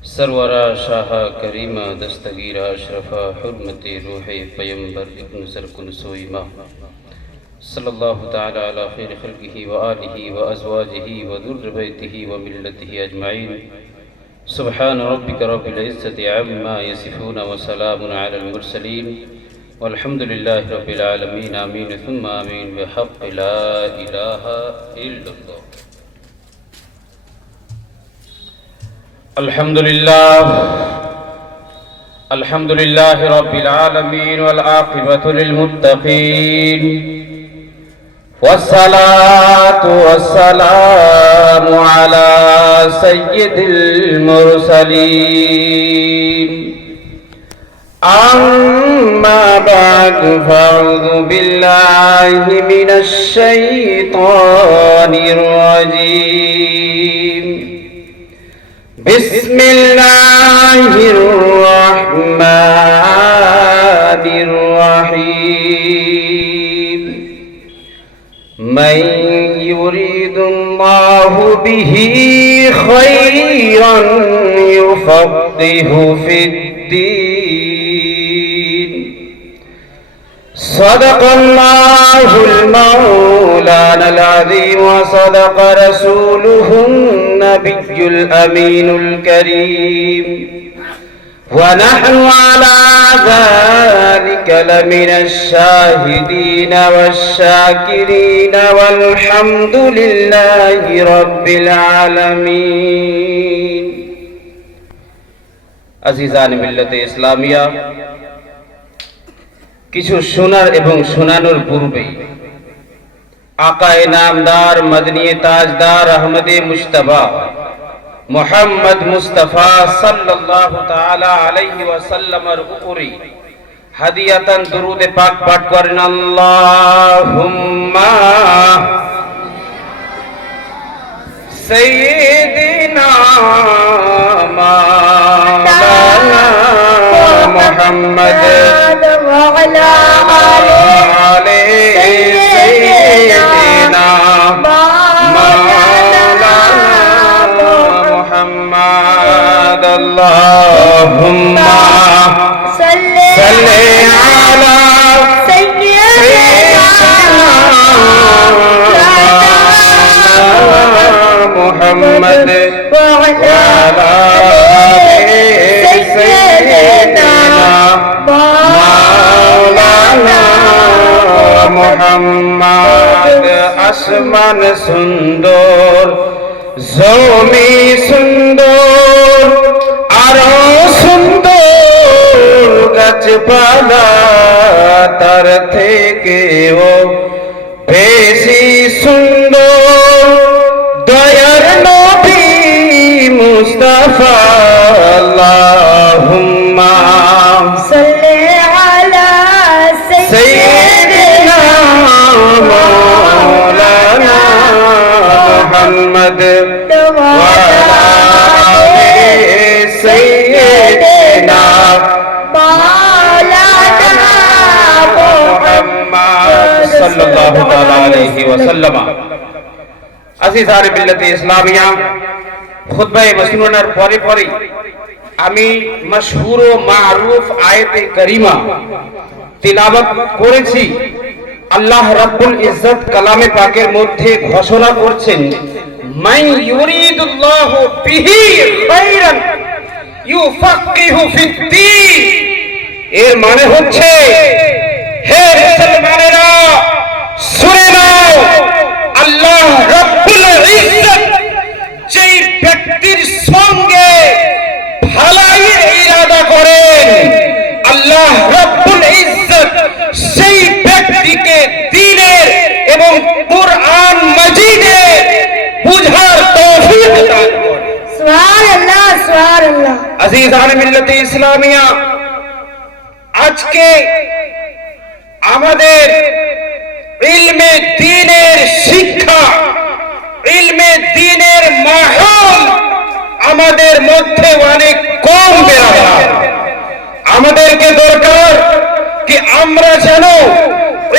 सरवरा शाह करीमा दस्तगीरा अशरफा हुर्मत रूह पैगंबर इब्न सरकुन सोईमा सल्लल्लाहु ताला अला खैर खल्किही व आलिही व अज़वाजिही व दुर्रबैतिही व मिल्लतिही अजमाइन सुब्हान रब्बिक रब्बिल इज़्ज़ति अम्मा यसिफून व सलामुन अलल मुरसलीन वल्हम्दुलिल्लाहि रब्बिल आलमीन आमीन सुम्मा आमीन बिहक़्क़ि ला इलाहा इल्लल्लाह। अल्हम्दुलिल्लाह रब्बिल आलमीन वल आक़िबतु लिल मुत्तक़ीन वस्सलातु वस्सलामु अला सय्यिदिल मुरसलीन अम्मा बअद फ़अऊज़ु बिल्लाहि मिनश शैतानिर रजीम। बिस्मिल्लाहिर रहमानिर रहीम। मन युरीदुल्लाहु बिही खैरन युफ़क़्क़िहु फ़िद्दीन। सदक़ल्लाहुल मौलानाल अज़ीम व सदक़ रसूलुहुन नबियुल अमीनुल करीम व नहनु अला ज़ालिका लमिनश शाहिदीन वश्शाकिरीन वल्हम्दुलिल्लाहि रब्बिल आलमीन। अज़ीज़ान मिल्लत इस्लामिया, কিছু শোনার এবং শোনানোর পূর্বে আকায়ে নামদার মদনী তাজদার আহমদে মুজতবা মুহাম্মদ মুস্তাফা সাল্লাল্লাহু তাআলা আলাইহি ওয়াসাল্লামের উপরে হাদিয়াতান দুরুদে পাক পাঠ করেন। আল্লাহুম্মা সাইয়্যিদিনা মাওলানা মুহাম্মদ وعلى آل سيدنا مولانا محمد। اللهم صل على سيدنا محمد وعلى آل سيدنا মোহাম্মদ। আসমান সুন্দর, জমি সুন্দর, আরো সুন্দর গাছপালা তার থেকেও বেশি সুন্দর দয়ার নবী মুস্তাফা। আল্লাহুম্মা সাল্লি আলা সাইয়্যিদিনা মাওলানা মুহাম্মদ ওয়া আলা আলি সাইয়্যিদিনা মাওলানা মুহাম্মদ সাল্লাল্লাহু তাআলা আলাইহি ওয়াসাল্লাম। আজিজার মিল্লাতে ইসলামিয়া, খুতবায়ে মাসনুনার পরে পরে আমি মশহুর ও মারুফ আয়াতে কারিমা তিলাওয়াত করেছি। আল্লাহ রাব্বুল ইজ্জত কালামে পাকের মধ্যে ঘোষণা করছেন, মান ইউরিদুল্লাহু বিহি খায়রান ইউফাক্কিহু ফিদ্দীন। এর মানে হচ্ছে, হে মুসলমানেরা শুনে নাও, আল্লাহ রাব্বুল ইজ্জত যেই ব্যক্তির সঙ্গে ভালাইয়ের ইরাদা করেন, আল্লাহ রাব্বুল ইজ্জত সেই ব্যক্তিকে দ্বীনের এবং কুরআন মাজিদের বুঝার তৌফিক দান করেন। সুবহানাল্লাহ, সুবহানাল্লাহ। আজিজান মিল্লাতে ইসলামিয়া, আজকে আমাদের ইলমে দ্বীনের শিক্ষা, ইলমে দ্বীনের মাহল আমাদের মধ্যে অনেক কম বেড়া। আমাদেরকে দরকার কি আমরা যেন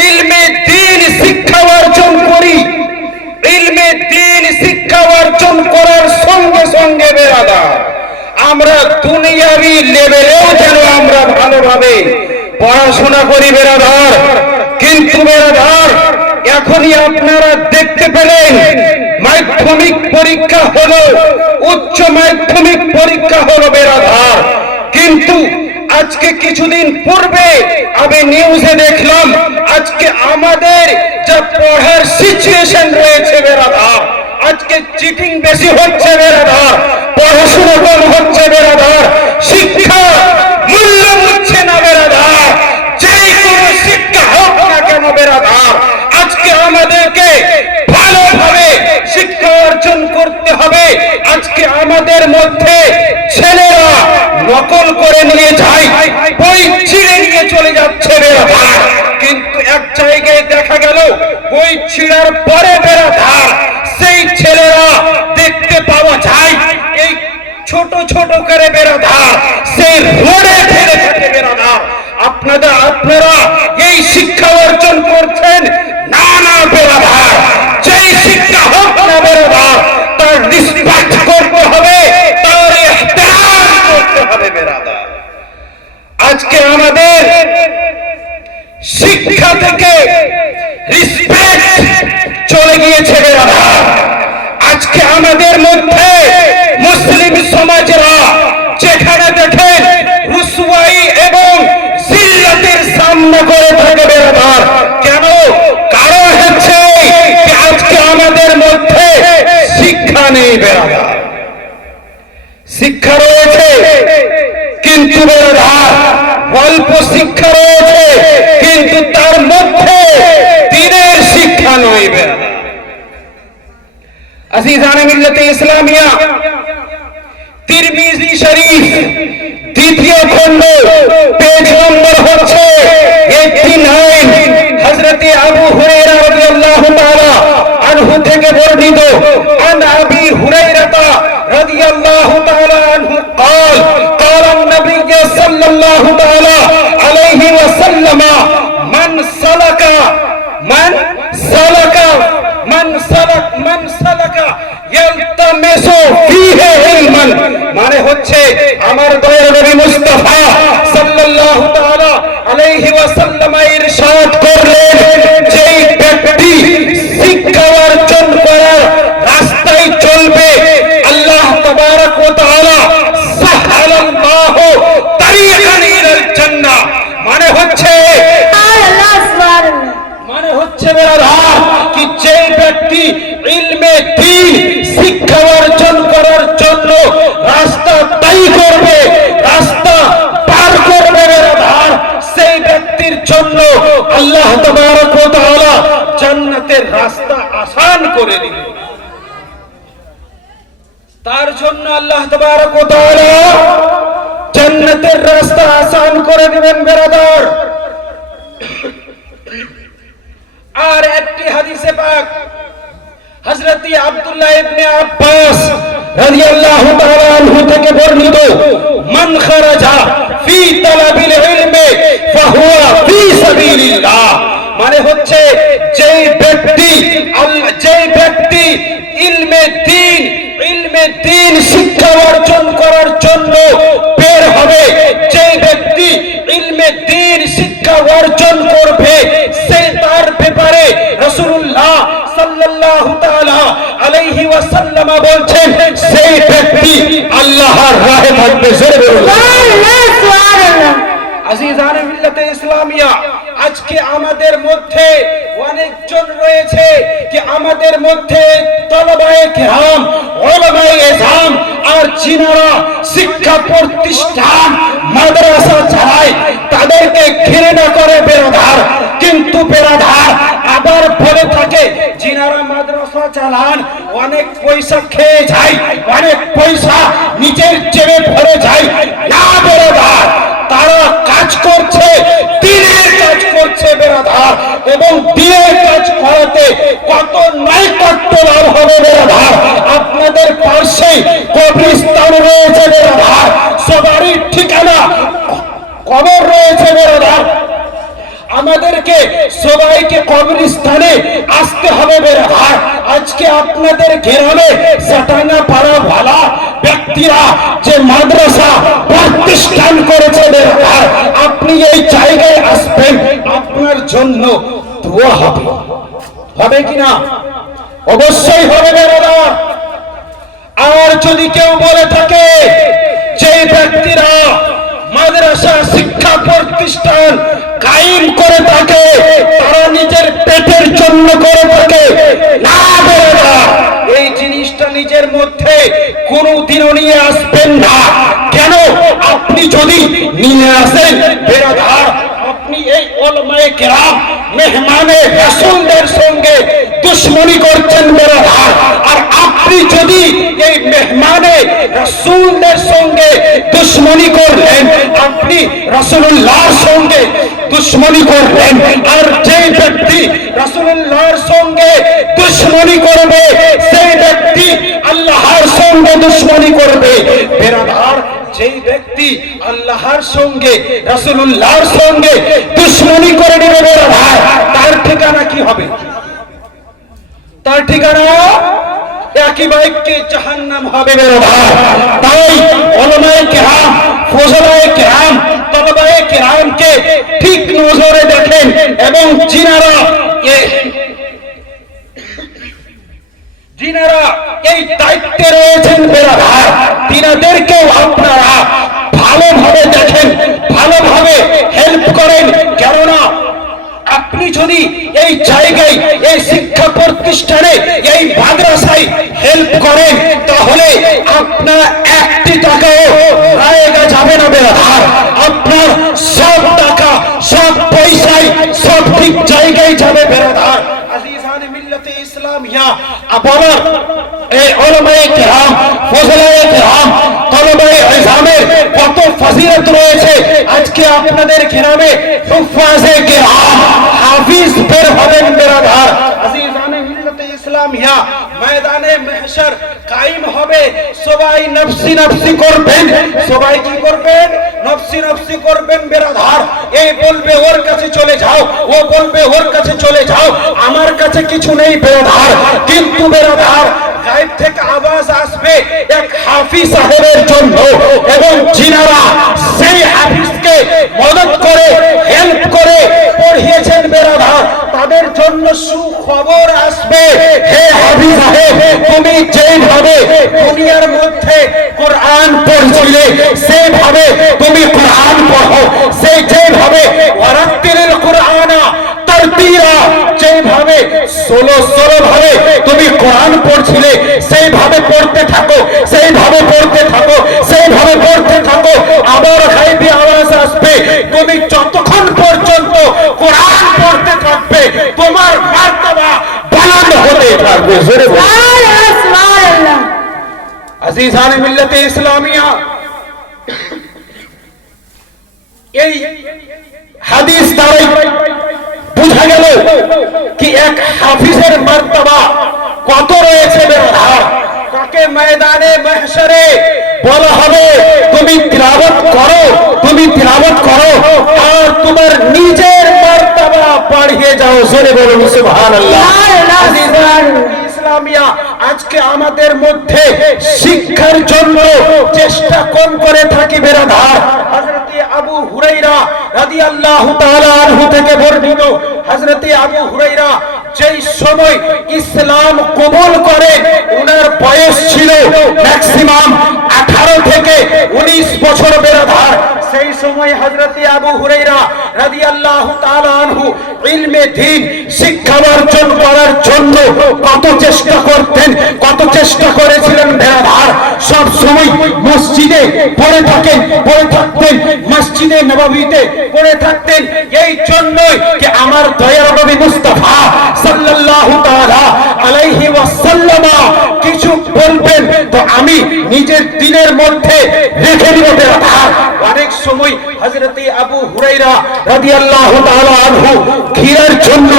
ইলমে দ্বীন শিক্ষা অর্জন করি, ইলমে দ্বীন শিক্ষা অর্জন করার সঙ্গে সঙ্গে বেরাদার আমরা দুনিয়াবি লেভেলেও যেন আমরা ভালোভাবে পড়াশোনা করি বেরাদার। কিন্তু বেরাদার, এখনই আপনারা দেখতে পেলেন মাধ্যমিক পরীক্ষা হলো, উচ্চ মাধ্যমিক পরীক্ষা হলো বেরাদার। কিন্তু আজকে কিছুদিন পূর্বে আমি নিউজে দেখলাম আজকে আমাদের যা পড়ার সিচুয়েশন রয়েছে বেরাদার, আজকে চিটিং বেশি হচ্ছে বেরাদার, পড়াশোনা কম হচ্ছে বেরাদার, শিক্ষা মূল্য হচ্ছে না বেরাদার। যেই কোনো শিক্ষা হোক না কেন বেরাদার, আজকে আমাদেরকে ভালোভাবে শিক্ষা অর্জন করতে হবে। আজকে আমাদের মধ্যে ছেলেরা নকল করে নিয়ে যায়, বই ছিঁড়ে নিয়ে চলে যাচ্ছে বেরাদার। কিন্তু এক জায়গায় দেখা গেল বই ছিঁড়ার পরে বেরাদার সেই ছেলেরা দেখতে পাওয়া যায় এই ছোট ছোট করে বেরাদার সেই রোডে ফেলে থাকে বেরাদার। আপনারা এই শিক্ষা অর্জন করছেন না না বেরাদার, যেই শিক্ষা হোক না বেরাদার তার রিসপেক্ট করতে হবে, তার ইহতিরাম করতে হবে বেরাদার। আজকে আমাদের শিক্ষা থেকে রিসপেক্ট চলে গিয়েছে বেরাদার। আজকে আমাদের মধ্যে মুসলিম সমাজরা যেখানে দেখেন রুসওয়াই এবং জিল্লাতের সামনে করে থাকে বেরাদার। কেন? কারণ হচ্ছে যে আজকে আমাদের মধ্যে শিক্ষা নেই বেরাদার। শিক্ষা রয়েছে কিন্তু বেরাদার অল্প শিক্ষা রয়েছে, কিন্তু তার মধ্যে দ্বীনের শিক্ষা নয় বেরাদার। আজিজানে মিল্লাতে ইসলামিয়া তিরমিজি শরীফ দ্বিতীয় খণ্ড পেজ নম্বর হচ্ছে 89, হযরত আবু হুরায়রা রাদিয়াল্লাহু তাআলা আনহু থেকে বর্ণিত। আন আবি হুরায়রা রাদিয়াল্লাহু তাআলা আনহু قال قال النبي صلى الله تعالى عليه وسلم من سلك ইয়ালতামিসু ফীহি ইলমান, মানে হচ্ছে আমার দয়ার নবী মুস্তাফা সাল্লাল্লাহু তাআলা আলাইহি ওয়াসাল্লাম ইরশাদ করলেন, যেই ব্যক্তি শিক্ষা অর্জন করার রাস্তায় চলবে আল্লাহ তাবারক ওয়া তাআলা সাহালাল্লাহু তারিকান ইলাল জান্নাহ, মানে হচ্ছে বেরাদার কি যে ব্যক্তি ইলমে দ্বীন শিক্ষা অর্জন করার জন্য রাস্তা তৈরি করবে, রাস্তা পার করবে বেরাদার, সেই ব্যক্তির জন্য আল্লাহ তাবারক ওয়া তাআলা জান্নাতের রাস্তা আসান করে দিবেন। তার জন্য আল্লাহ তাবারক ওয়া তাআলা জান্নাতের রাস্তা আসান করে দিবেন বেরাদার। আর একটি হাদিসে পাক হযরত আব্দুল্লাহ ইবনে আব্বাস রাদিয়াল্লাহু তাআলা আনহু থেকে বর্ণিত, মান খারাজা ফি তালাবিল ইলমি ফাহুয়া ফি সাবিলিল্লাহ, মানে হচ্ছে যেই ব্যক্তি ইলমে দ্বীন শিক্ষা অর্জন করার জন্য বের হবে, যেই ব্যক্তি ইলমে দ্বীন শিক্ষা অর্জন করবে, সে তার ব্যাপারে রাসূলুল্লাহ সাল্লাল্লাহু তাআলা আলাইহি ওয়াসাল্লাম বলছেন সেই ব্যক্তি আল্লাহর রাহে থাকবে। সুবহানাল্লাহ। আজিজানে মিল্লাতে ইসলামিয়া, আজকে আমাদের মধ্যে অনেকজন রয়েছে কি আমাদের মধ্যে তলবায়ে কিরাম, উলামায়ে ইসলাম আর যিনারা শিক্ষা প্রতিষ্ঠান মাদ্রাসা চালায় তাদেরকে ঘৃণা করে বেরাদার। কিন্তু বেরাদার আবার বলে থাকে যিনারা মাদ্রাসা চালান অনেক পয়সা খেয়ে যায়, অনেক পয়সা নিজের জেবে ভরে যায়। না বেরাদার, তারা কাজ করছে, দ্বীনের কাজ করছে বেরাদার, এবং দ্বীনের কাজ করাতে কত নৈকট্য লাভ হবে বেরাদার। আপনাদের পাশে কবরস্থান রয়েছে বেরাদার, সবারই ঠিকানা কবর রয়েছে বেরাদার। আমাদেরকে সবাইকে কবরস্থানে আসতে হবে বেরাদার। আজকে আপনাদের গ্রামে সাটাঙ্গা পাড়া ভালা ব্যক্তিরা যে মাদ্রাসা প্রতিষ্ঠান করেছে বেরাদার, আপনি এই জায়গায় আসবেন, আপনার জন্য দোয়া হবে, হবে কিনা? অবশ্যই হবে বেরাদার। আর যদি কেউ বলে থাকে যে ব্যক্তিরা মাদ্রাসা শিক্ষা প্রতিষ্ঠান কায়েম করে থাকে তারা নিজের পেটের জন্য করে থাকে, না বেরাদার, এই জিনিসটা নিজের মধ্যে কোনোদিনও নিয়ে আসবেন না। কেন? আপনি যদি নিয়ে আসেন বেরাদার, আপনি এই উলামায়ে কেরাম মেহমানে রাসূলদের সঙ্গে দুশমনি করছেন বেরাদার। আর আপনি যদি এই মেহমানে রাসূলদের সঙ্গে দুশমনি করলেন, আপনি রাসূলুল্লাহর সঙ্গে দুশমনি করলেন। আর যে ব্যক্তি রাসূলুল্লাহর সঙ্গে দুশমনি করবে সেই ব্যক্তি আল্লাহর সঙ্গে দুশমনি করবে বেরাদার। যেই ব্যক্তি আল্লাহর সঙ্গে রাসূলুল্লাহর সঙ্গে দুশমনি করে নেবে বেরাদার, তার ঠিকানা কি হবে? তার ঠিকানা একই বাইকে জাহান্নাম হবে বেরাদার। তাই উলামায়ে কেরাম, ফজলায়ে কেরাম, তালাবায়ে কেরামকে ঠিক নজরে দেখেন এবং যিনারা এই দায়িত্বে রয়েছেন বেরাদার, তিনাদেরকেও আপনারা ভালোভাবে দেখেন, ভালোভাবে হেল্প করেন। কেননা আপনি যদি এই জায়গায়, এই শিক্ষা প্রতিষ্ঠানে, এই মাদ্রাসায় হেল্প করেন, তাহলে আপনার একটি টাকাও রায়গা যাবে না বেরাদার। আপনার সব টাকা, সব পয়সায় সব ঠিক জায়গায় যাবে বেরাদার। আজিজানে মিল্লাতে ইসলামিয়া আবার এই উলামায়ে কেরাম, ফজলায়ে কেরাম, তালাবায়ে ইলমের কত ফজিলত রয়েছে। আজকে আপনাদের গ্রামে হুফাজে কেরাম, হাফিজ বের হবেন বেরাদার। আজিজানে মিল্লাতে ইসলামিয়া ময়দানে মাহশর কায়েম হবে। সবাই নফসি নফসি করবেন, সবাই কি করবেন? নফসি নফসি করবেন বেরাদার। এই বলবে ওর কাছে চলে যাও, ও বলবে ওর কাছে চলে যাও, আমার কাছে কিছু নেই বেরাদার। কিন্তু বেরাদার গায়েব থেকে আওয়াজ আসবে এক হাফিজ সাহেবের জন্য, এবং যিনারা সেই হাফিজকে মদদ করে, হেল্প করে পড়িয়েছেন বেরাদার, তাদের জন্য সুখবর আসবে। হে হাফিজ সাহেব, তুমি যেভাবে দুনিয়ার মধ্যে কোরআন পড়ছিলে সেইভাবে তুমি কোরআন পড়ো, সেই যেভাবে ওয়ারাত্তিলিল কুরআনা তারতিলা, যেভাবে ষোলো ভাবে তুমি কোরআন পড়ছিলে সেইভাবে পড়তে থাকো, সেইভাবে পড়তে থাকো, সেইভাবে পড়তে থাকো। আবার গায়েবী আওয়াজ আসবে, তুমি যতক্ষণ পর্যন্ত কোরআন পড়তে থাকবে তোমার মার্তবা বুলন্দ হতে থাকবে। জোরে সুবহানাল্লাহ। আজিজানে মিল্লাতে ইসলামিয়া, এই হাদিস দ্বারাই বুঝা গেল কি এক হাফিজের মার্তবা কত রয়েছে বেরাদার। তাকে ময়দানে মাহশরে বলা হবে তুমি তিলাওয়াত করো, তুমি তিলাওয়াত করো, আর তোমার নিজের মার্তবা বাড়িয়ে যাও। জোরে বলুন সুবহানাল্লাহ। ইসলামিয়া আজকে আমাদের মধ্যে শিক্ষার জন্য চেষ্টা কম করে থাকি বেরাদার। হযরতে আবু হুরায়রা রাদিয়াল্লাহু তাআলা আনহু থেকে বর্ণিত, হযরতে আবু হুরায়রা যেই সময় ইসলাম কবুল করেন ওনার বয়স ছিল ম্যাক্সিমাম 18 থেকে 19 বছর বেরাদার। সেই সময় হযরতে আবু হুরায়রা রাদিয়াল্লাহু তাআলা আনহু ইলমে দ্বীন শিক্ষা অর্জন করার জন্য কত চেষ্টা করতেন, কত চেষ্টা করেছিলেন বেরাদার। সব সময় মসজিদে পড়ে থাকতেন, মসজিদে নববীতে পড়ে থাকতেন। এই জন্যই যে আমার দয়ার নবী মুস্তাফা সাল্লাল্লাহু তাআলা আলাইহি ওয়াসাল্লাম কিছু বলবেন তো আমি নিজের দিনের মধ্যে রেখে দিব বেরাদার। অনেক সময় হযরতে আবু হুরায়রা রাদিয়াল্লাহু তাআলা আনহু ঘিরার জন্য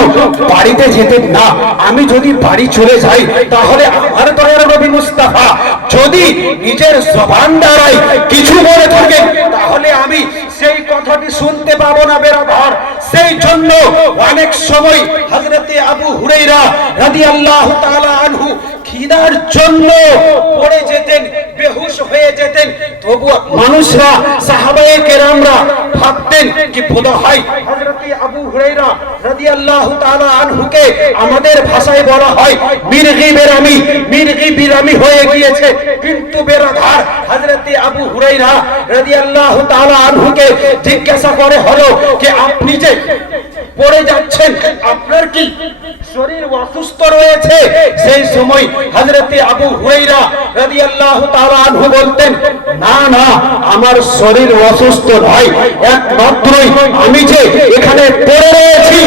বাড়িতে যেতেন না। আমি যদি বাড়ি চলে যাই তাহলে আমার দয়ার নবী মুস্তাফা যদি নিজের জবান দ্বারাই কিছু বলে থাকেন তাহলে আমি সেই কথাটি শুনতে পাবো না বেরাদার। সেই জন্য অনেক সময় হযরতে আবু হুরায়রা রাদিয়াল্লাহু তাআলা আনহু খিদার জন্য পড়ে যেতেন বেহুশ হয়ে যেতেন, তবুও মানুষরা সাহাবায়ে কেরামরা ভাবতেন কি বোধহয় হযরত আবু হুরায়রা রাদিয়াল্লাহু তাআলা আনহুকে আমাদের ভাষায় বলা হয় মির্গি বিরামি হয়ে গিয়েছে। কিন্তু বেরাধার হযরত আবু হুরায়রা রাদিয়াল্লাহু তাআলা আনহুকে জিজ্ঞাসা করে হলো যে আপনি যে পড়ে যাচ্ছেন, আপনার কি শরীর অসুস্থ রয়েছে? সেই সময় হযরত আবু হুরায়রা রাদিয়াল্লাহু তাআলা আনহু বলতেন, না না, আমার শরীর অসুস্থ নয়, একমাত্রই আমি যে এখানে পড়ে রয়েছি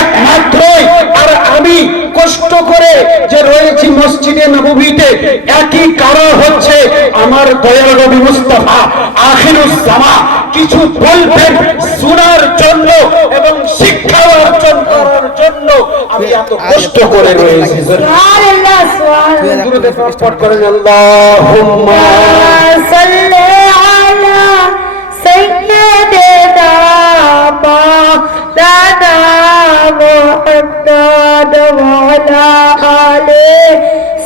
একমাত্রই, আর আমি কষ্ট করে যে রয়েছি মসজিদে নববীতে, একই কারণ হচ্ছে আমার দয়াল নবী মুস্তাফা আখিরুস জামা কিছু বলবেন শোনার জন্য এবং শিক্ষা অর্জন করার জন্য আমি এত কষ্ট করে রয়েছি। সুবহানাল্লাহ, সুবহানাল্লাহ। দুরূদ পাঠ করেন, আল্লাহুম্মা সাল্লি আলা সাইয়্যিদিনা মাওলানা মুহাম্মদ ওয়া আলা আলি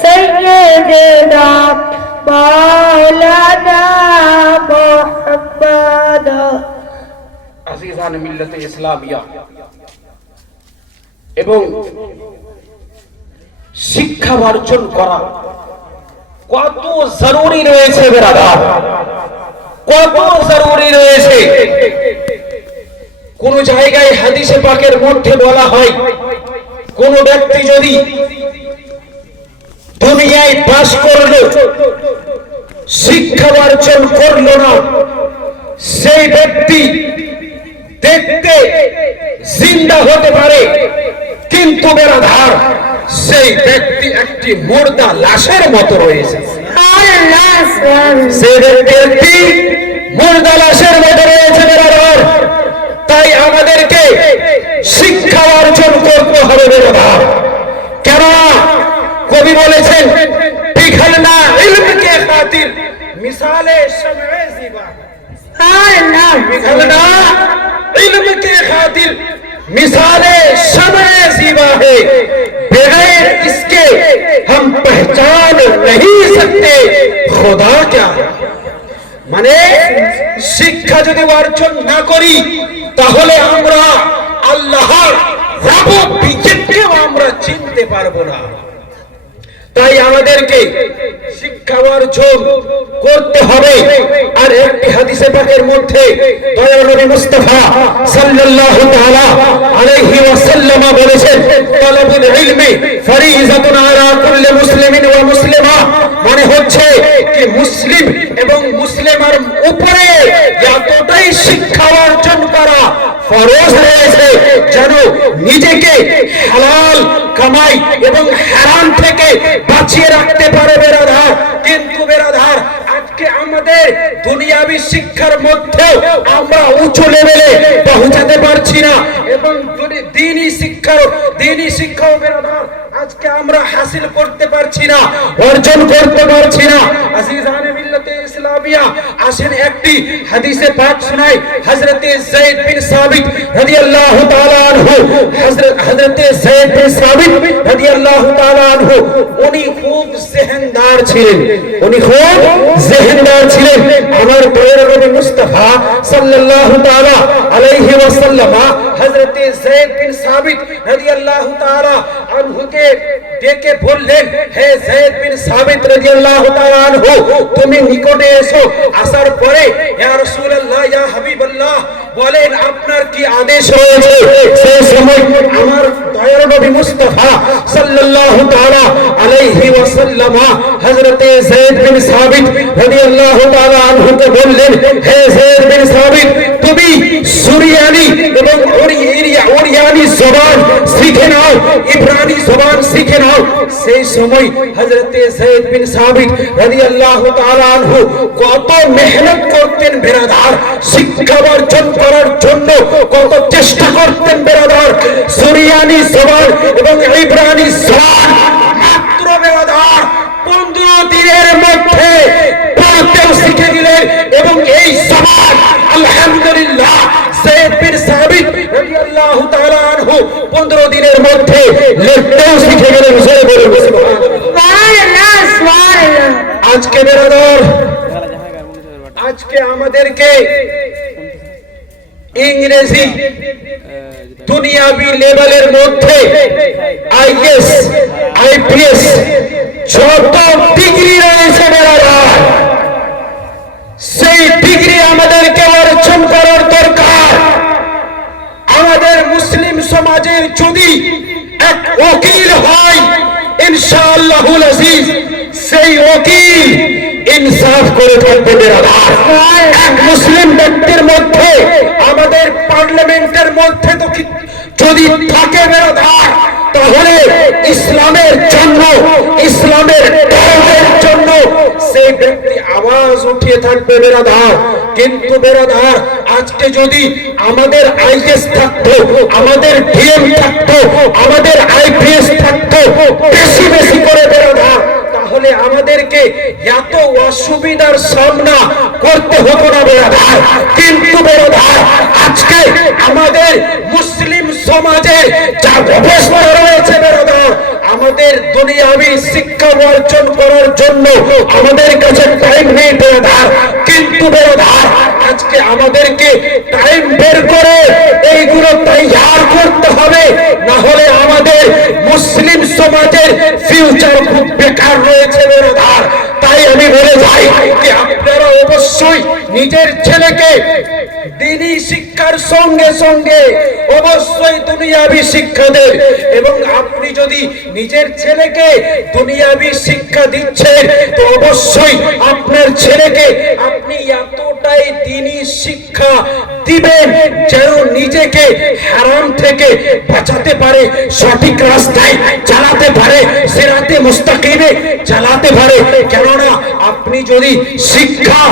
সাইয়্যিদিনা মাওলানা মুহাম্মদ। আজিজান মিল্লাতে ইসলামিয়া, এবং শিক্ষা অর্জন করা কত জরুরি রয়েছে বেরাদার, কত জরুরি রয়েছে। কোন জায়গায় হাদিসে পাকের মধ্যে বলা হয়, কোন ব্যক্তি যদি দুনিয়ায় বাস করলো, শিক্ষা অর্জন করলো না, সেই ব্যক্তি দেখতে জিন্দা হতে পারে, কিন্তু বেরাধার সেই ব্যক্তি একটি মুর্দা লাশের মতো রয়েছে। সেই ব্যক্তি মুর্দা লাশের মতো রয়েছে বেরাধার। তাই আমাদেরকে শিক্ষা অর্জন করতে হবে বেরাধার। কেন? কবি বলেছেন, পিঘলনা ইলম কে খাতির মিসালে শমএ জিবা, पिघलना इल्म के खातिर मिसाले शमए ज़ीबा है, बगैर इसके हम पहचान नहीं सकते खुदा क्या है। মানে শিক্ষা যদি অর্জন না করি তাহলে আমরা আল্লাহর রব্বুবিয়তকে আমরা চিনতে পারবো না। তাই আমাদেরকে শিক্ষা অর্জন করতে হবে। আর একটি হাদিসে পাকের মধ্যে দয়াল নবী মুস্তাফা সাল্লাল্লাহু তাআলা আলাইহি ওয়াসাল্লাম বলেছেন, তালাবুল ইলমি ফরিজাতুন আলা কুল্লি মুসলিমিন ওয়া মুসলিমা, মানে হচ্ছে কি মুসলিম এবং মুসলিমার উপরে এতটাই শিক্ষা অর্জন করা ফরজ রয়েছে যেন নিজেকে হালাল কামাই এবং হারাম থেকে বাঁচিয়ে রাখতে পারে বেরাধার। কিন্তু বেরাধার আজকে আমাদের দুনিয়াবি শিক্ষার মধ্যে আমরা উঁচু লেভেলে পৌঁছাতে পারছি না, এবং দ্বীনি শিক্ষাও বেরাধার আজকে আমরা হাসিল করতে পারছি না, অর্জন করতে পারছি না। আজিজানে মিল্লাতে ইসলামিয়া, আসেন একটি হাদিসে পাক শোনাই। হযরতে যায়েদ বিন সাবিত রাদিয়াল্লাহু তাআলা আনহু, হযরতে যায়েদ বিন সাবিত রাদিয়াল্লাহু তাআলা আনহু উনি খুব জেহেনদার ছিলেন, উনি খুব জেহেনদার ছিলেন। আমার প্রিয় নবী মুস্তাফা সাল্লাল্লাহু তাআলা আলাইহি ওয়াসাল্লাম হযরতে যায়েদ বিন সাবিত রাদিয়াল্লাহু তাআলা আনহুকে ডেকে বললেন, হে যায়েদ বিন সাবিত রাদিয়াল্লাহু তাআলা আনহু, তুমি নিকটে এসো। আসার পরে, ইয়া রাসূলুল্লাহ, ইয়া হাবিবাল্লাহ, বলেন আপনার কি আদেশ রয়েছে? সেই সময় আমার দয়ার নবী মুস্তাফা সাল্লাল্লাহু তাআলা আলাইহি ওয়াসাল্লাম হযরতে যায়েদ বিন সাবিত রাদিয়াল্লাহু তাআলা আনহুকে বললেন, হে যায়েদ বিন সাবিত, তুমি সুরিয়ানি এবং ওরিয়ানি জবান শিখে নাও, ইব্রানি জবান শিখে নাও। সেই সময় হযরতে যায়েদ বিন সাবিত রাদিয়াল্লাহু তাআলা আনহু কত মেহনত করতেন বেরাদার, শিক্ষা অর্জন করার জন্য কত চেষ্টা করতেন বেরাদার। সুরিয়ানি জবান এবং ইব্রানি জবান মাত্র বেরাদার 15 দিনের মধ্যে পড়তেও শিখে দিলেন, এবং এই জবান আলহামদুলিল্লাহ যায়েদ বিন সাবিত রাদিয়াল্লাহু তাআলা আনহু 15 দিনের মধ্যে লিখতেও শিখে গেলেন। সুবহানাল্লাহ, সুবহানাল্লাহ। সুবহানাল্লাহ, সুবহানাল্লাহ। আজকে বেরাদার আজকে আমাদেরকে ইংরেজি দুনিয়াবি লেভেলের মধ্যে আইএস আইপিএস যত ডিগ্রি রয়েছে সেই ডিগ্রি আমাদেরকে অর্জন করার দরকার। আমাদের মুসলিম সমাজের যদি এক ওকিল হয় ইনশাআল্লাহুল আজিজ সেই ওকিল ইনসাফ করে থাকবে বেরাদার। এক মুসলিম ব্যক্তির মধ্যে আমাদের পার্লামেন্টের মধ্যে তো যদি থাকে বেরাদার তাহলে ইসলামের জন্য ইসলামের ধর্মের জন্য সেই ব্যক্তি আওয়াজ উঠিয়ে থাকবে বেরাদার। কিন্তু বেরাদার আজকে যদি আমাদের আইএস থাকতো, আমাদের ডিএম থাকতো, আমাদের আইপিএস থাকতো বেশি বেশি করে বেরাদার, তাহলে আমাদেরকে এত অসুবিধার সামনা করতে হতো না বেরাদার। কিন্তু বেরাদার আজকে আমাদের মুসলিম সমাজে যা অবস্থা রয়েছে বেরাদার, আমাদের দুনিয়াবি শিক্ষা অর্জন করার জন্য আমাদের কাছে টাইম নেই বেরাদার। কিন্তু বেরাদার আজকে আমাদেরকে টাইম বের করে এইগুলো তৈয়ার করতে হবে, না হলে আমাদের মুসলিম সমাজের ফিউচার খুব বেকার রয়েছে বেরাদার। তাই আমি বলে যাই যে আপনারা অবশ্যই নিজের ছেলেকে দ্বীনি শিক্ষার সঙ্গে সঙ্গে অবশ্যই দুনিয়াবি শিক্ষা দেন। এবং আপনি যদি নিজের ছেলেকে দুনিয়াবি শিক্ষা দিচ্ছেন তো অবশ্যই আপনার ছেলেকে আপনি এতটাই দ্বীনি শিক্ষা দিবেন যেন নিজেকে হারাম থেকে বাঁচাতে পারে, সঠিক রাস্তায় চালাতে পারে, সিরাতে মুস্তাকিমে চালাতে পারে। কেননা আপনি যদি শিক্ষা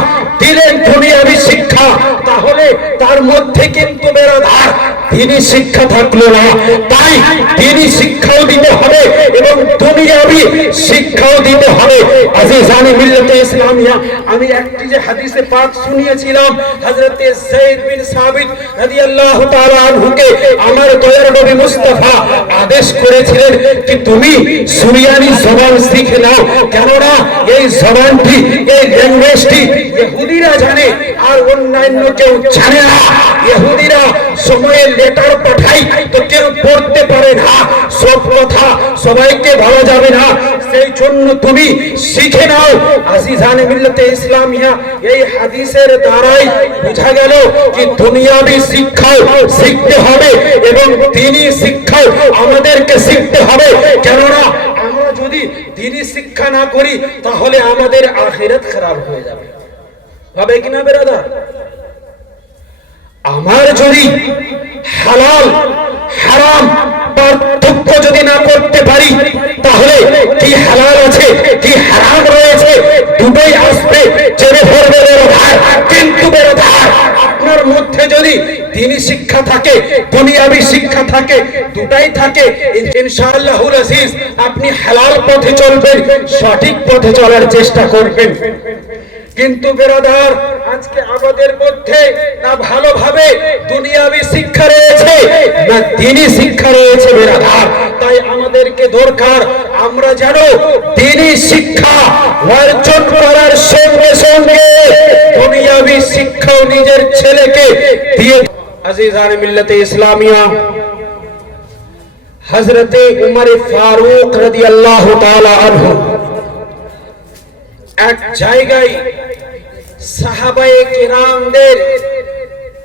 দিলেন দুনিয়াবি শিক্ষা, তাহলে তার মধ্যে কিন্তু বেরাদার দ্বীনি শিক্ষা থাকলো না। তাই দ্বীনি শিক্ষাও দিতে হবে এবং দুনিয়াবি শিক্ষাও দিতে হবে। আজিজানে মিল্লাতে ইসলামিয়া, আমি একটি যে হাদিসে পাক শুনিয়েছিলাম হযরতে যায়েদ বিন সাবিত রাদিয়াল্লাহু তাআলা আনহুকে আমার দয়ার নবী মুস্তাফা আদেশ করেছিলেন যে তুমি সুরিয়ানি জবান শিখে নাও, কেননা এই জবানটি এই ল্যাঙ্গুয়েজটি ইহুদিরা জানে আর অন্যান্য কেউ জানে না। ইহুদিরা সময়ে লেটার পাঠায় তো কেউ পড়তে পারে না, সব কথা সবাইকে বলা যাবে না, সেই জন্য তুমি শিখে নাও। আজিজানে মিল্লাতে ইসলামিয়া, এই হাদিসের দ্বারাই বোঝা গেল যে দুনিয়াবি শিক্ষাও শিখতে হবে এবং দ্বীনি শিক্ষাও আমাদেরকে শিখতে হবে। কেননা আমরা যদি দ্বীনি শিক্ষা না করি তাহলে আমাদের আখিরাত খারাপ হয়ে যাবে, হবে কিনা বেরাদার? আমার যদি হালাল হারাম পার্থক্য যদি না করতে পারি তাহলে কি হালাল আছে কি হারাম রয়েছে দুটোই আসবে চেপে ধরবে বেরাদার। কিন্তু বেরাদার আপনার মধ্যে যদি দ্বীনি শিক্ষা থাকে দুনিয়াবি শিক্ষা থাকে, দুটাই থাকে, ইনশাআল্লাহুল আজিজ আপনি হালাল পথে চলবেন, সঠিক পথে চলার চেষ্টা করবেন। কিন্তু বেরাদার আজকে আমাদের মধ্যে না ভালোভাবে দুনিয়াবি শিক্ষা রয়েছে না দ্বীনি শিক্ষা রয়েছে বেরাদার। তাই আমাদেরকে দরকার আমরা যেন দ্বীনি শিক্ষা অর্জন করার সঙ্গে সঙ্গে দুনিয়াবি শিক্ষাও নিজের ছেলেকে দিয়ে। আজিজানে মিল্লাতে ইসলামিয়া, হযরতে উমর ফারুক রাদিয়াল্লাহু তাআলা আনহু এক জায়গায় সাহাবায়ে কেরামদের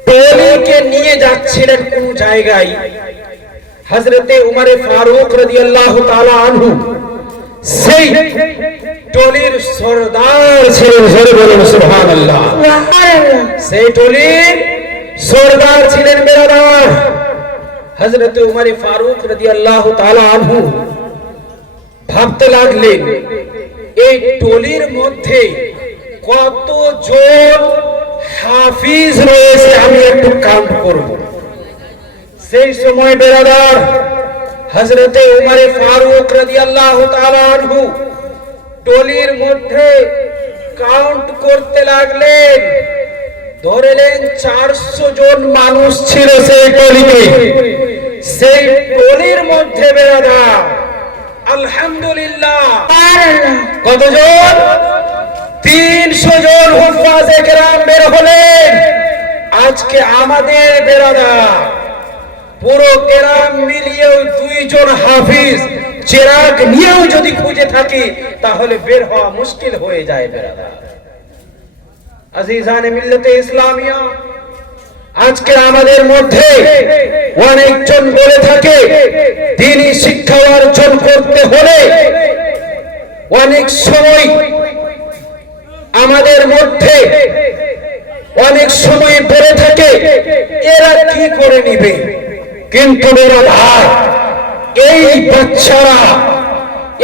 টলিকে নিয়ে যাচ্ছিলেন কোন জায়গায়। হযরতে উমর ফারুক রাদিয়াল্লাহু তাআলা আনহু সেই টলির সরদার ছিলেন। জোরে বলুন সুবহানাল্লাহ। সেই টলির সরদার ছিলেন বেরাদার। হযরতে উমর ফারুক রাদিয়াল্লাহু তাআলা আনহু ভাবতে লাগলেন এই টলির মধ্যে কতজন হাফিজ রয়েছে আমি একটু কাউন্ট করব। সেই সময় বেরাদার হযরতে উমর ফারুক রাদিয়াল্লাহু তাআলা আনহু টলির মধ্যে কাউন্ট করতে লাগলেন। ধরলেন 400 জন মানুষ ছিল সেই টলিতে। সেই টলির মধ্যে বেরাদার আলহামদুলিল্লাহ কতজন? 300 জন হুফাজে কেরাম বের হলেন। আজকে আমাদের বেরাদার পুরো কেরাম মিলিয়েও 2 জন হাফিজ চেরাগ নিয়েও যদি খুঁজে থাকি তাহলে বের হওয়া মুশকিল হয়ে যায় বেরাদার। আজিজানে মিল্লাতে ইসলামিয়া, আজকে আমাদের মধ্যে অনেকজন বলে থাকে দ্বীনি শিক্ষা অর্জন করতে হলে অনেক সময় আমাদের মধ্যে অনেক সময় বলে থাকে এরা কি করে নিবে, কিন্তু মেরা ভাই এই বাচ্চারা,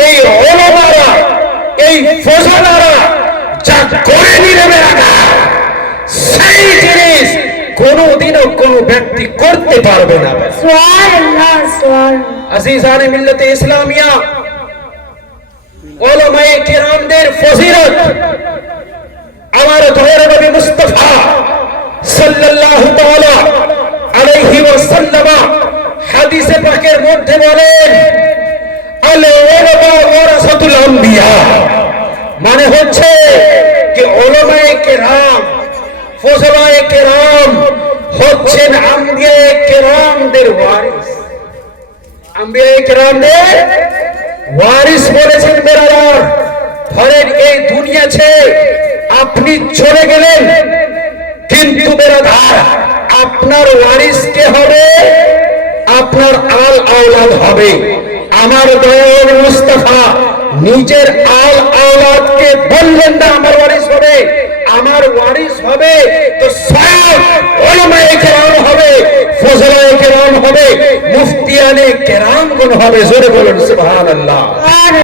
এই ওলামারা, এই ফজলারা যা করে নিবে মেরা ভাই, সেই জিনিস কোনদিনও কোন ব্যক্তি করতে পারবে না। সুবহানাল্লাহ সুবহানাল্লাহ। আজিজানে মিল্লাতে ইসলামিয়া, উলামায়ে কিরামদের ফজিলত আমার দয়ার নবী মুস্তাফা সাল্লাল্লাহু তাআলা আলাইহি ওয়াসাল্লাম হাদিসে পাকের মধ্যে বলেন আল উলামা ওয়ারাসাতুল আম্বিয়া, মানে হচ্ছে যে উলামায়ে কিরাম, ফজলায়ে কিরাম হচ্ছেন আম্বিয়ায়ে কিরামদের ওয়ারিস। আম্বিয়ায়ে কিরামদের ওয়ারিস বলেছেন বেরাদার। ধরেন এই দুনিয়া ছেড়ে আপনি চলে গেলেন, কিন্তু বেরাদার আপনার ওয়ারিস কে হবে? আপনার আল আওলাদ হবে। আমার দয়াল মুস্তাফা নিজের আল আওলাদকে বললেন না আমার ওয়ারিস হবে, আমার ওয়ারিস হবে তো সব উলামায়ে কেরাম হবে, ফজলায়ে কেরাম হবে, মুফতিয়ানে কেরামগণ হবে। জোরে বলুন সুবহানাল্লাহ।